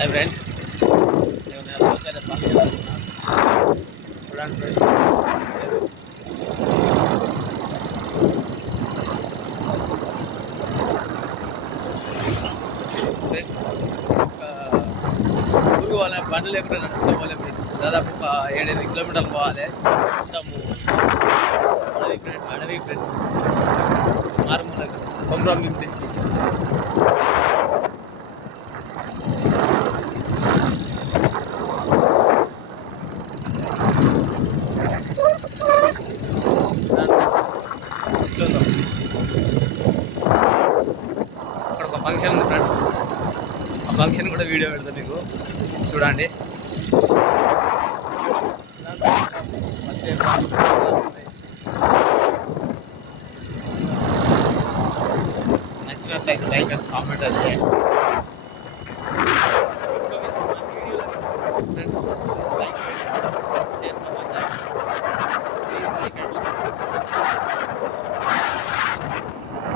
Hi friends, నేను రోజైతే ఫంక్షన్ చూడండి ఫ్రెండ్స్. ఊరు పోవాలి, బండ్లు లేకుండా నడుచుకుంటూ పోవాలి ఫ్రెండ్స్. దాదాపు ఒక 7-8 కిలోమీటర్లు పోవాలి. మొత్తము అడవి ఫ్రెండ్స్, మారుమూల కొమరం డిస్ట్రిక్ట్. అక్కడ ఒక ఫంక్షన్ ఉంది ఫ్రెండ్స్. ఆ ఫంక్షన్ కూడా వీడియో పెడతా మీకు, చూడండి. నచ్చినట్లయితే లైక్ అండ్ కామెంట్ అయితే ఫ్రెండ్స్.